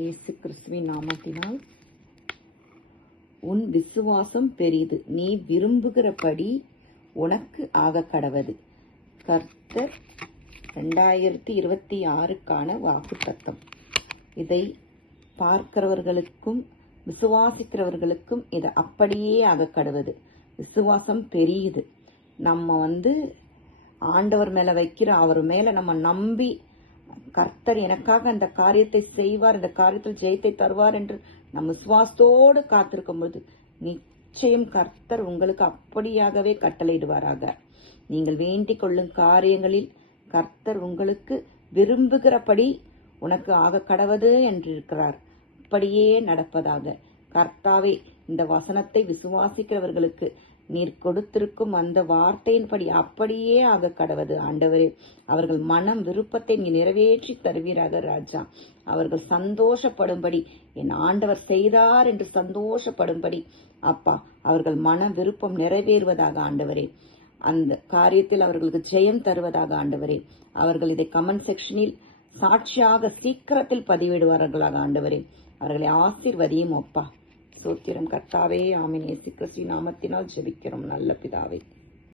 இயேசு கிறிஸ்துவின் நாமத்தினால் உன் விசுவாசம் பெரிது, நீ விரும்புகிறபடி உனக்கு ஆக கடவது. கர்த்தர் 2026க்கான வாக்குத்தத்தம். இதை பார்க்கிறவர்களுக்கும் விசுவாசிக்கிறவர்களுக்கும் இது அப்படியே ஆக கடவது. விசுவாசம் பெரியது. நம்ம ஆண்டவர் மேல வைக்கிற, அவர் மேல நம்ம நம்பி, கர்த்தர் எனக்காக அந்த காரியத்தை செய்வார், இந்த காரியத்தில் ஜெயத்தை தருவார் என்று நம் விசுவாசத்தோடு காத்திருக்கும் பொழுது நிச்சயம் கர்த்தர் உங்களுக்கு அப்படியாகவே கட்டளையிடுவாராக. நீங்கள் வேண்டிக் கொள்ளும் காரியங்களில் கர்த்தர் உங்களுக்கு விரும்புகிறபடி உனக்கு ஆக கடவது என்றிருக்கிறார். அப்படியே நடப்பதாக. கர்த்தாவே, இந்த வசனத்தை விசுவாசிக்கிறவர்களுக்கு நீர் கொடுத்திருக்கும் அந்த வார்த்தையின்படி அப்படியே ஆக கடவது. ஆண்டவரே, அவர்கள் மனம் விருப்பத்தை நீ நிறைவேற்றி தருவீராக ராஜா. அவர்கள் சந்தோஷப்படும்படி, என் ஆண்டவர் செய்தார் என்று சந்தோஷப்படும்படி அப்பா, அவர்கள் மன விருப்பம் நிறைவேறுவதாக ஆண்டவரே. அந்த காரியத்தில் அவர்களுக்கு ஜெயம் தருவதாக ஆண்டவரே. அவர்கள் இதை கமெண்ட் செக்ஷனில் சாட்சியாக சீக்கிரத்தில் பதிவிடுவார்களாக ஆண்டவரே. அவர்களை ஆசீர்வதியும் அப்பா. சோத்திரம் கர்த்தாவே. ஆமென். இயேசு கிறிஸ்துவின் நாமத்தினால் ஜெபிக்கிறோம் நல்ல பிதாவே.